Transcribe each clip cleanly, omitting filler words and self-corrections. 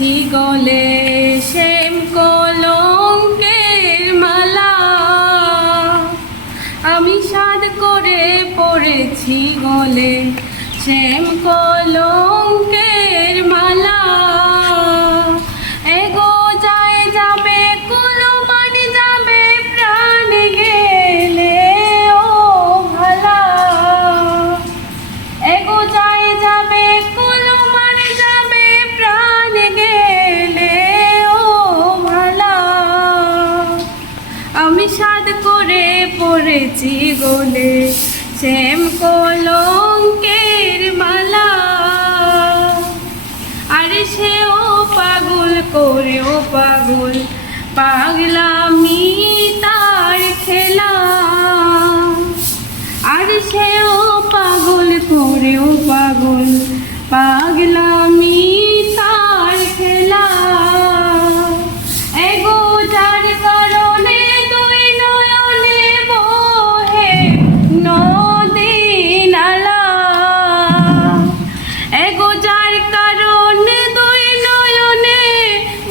পরেছি গলে শ্যাম কলঙ্কের মালা। আমি সাধ করে পরেছি গলে শ্যাম কলঙ্কের মালা। এগো যায় যাবে কুলমান যাবে প্রাণ গেলে ও ভালা। এগো যায় যাবে কুলমান যাবে প্রাণ গেলে ও ভালা। আমি সাধ করে পরেছি গলে শ্যাম কলঙ্কের মালা। আরে সেও পাগল করে ও পাগল পাগলামি তার খেলা। আরে সেও পাগল করে ও পাগল পাগলামি তার খেলা। এগো যার কারণে দুই নয়নে বহে নদী নালা। এগো যার কারণে দুই নয়নে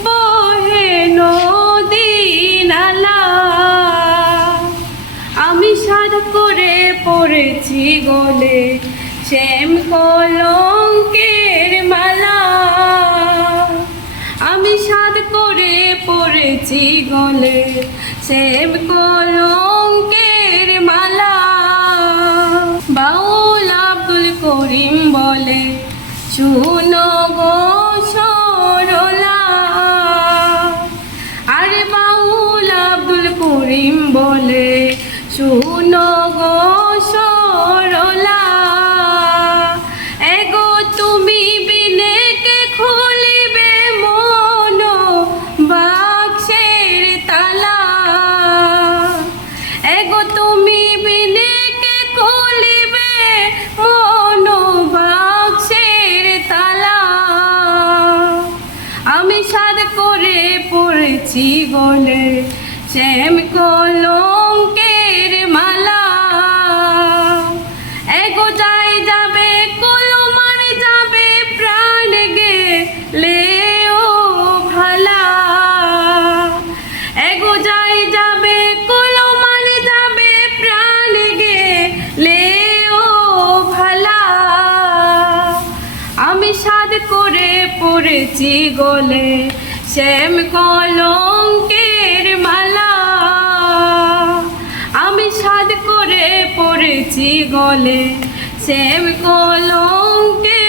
বহে নদী নালা। আমি সাধ করে পরেছি গলে শ্যাম কলঙ্কের মালা। আমি সাধ করে পরেছি গলে শ্যাম কলঙ্কের মালা। বাউল আব্দুল করিম বলে শুনো গো সরলা। আরে বাউল আব্দুল করিম বলে শুনো গো সরলা। এগো তুমি বিনে কে খুলিবে মন বাক্সের তালা। এগো তুমি বিনে কে খুলিবে মন বাক্সের তালা। আমি সাধ করে পরেছি গলে শ্যাম কলঙ্কের মালা। এগো যায় যাবে কুলমান যাবে প্রাণ গেলে ও ভালা। এগো যায় যাবে কুলমান যাবে প্রাণ গেলে ও ভালা। আমি সাধ করে পরেছি গলে শ্যাম কলঙ্কের মালা। আমি সাধ করে পরেছি গলে শ্যাম কলঙ্কের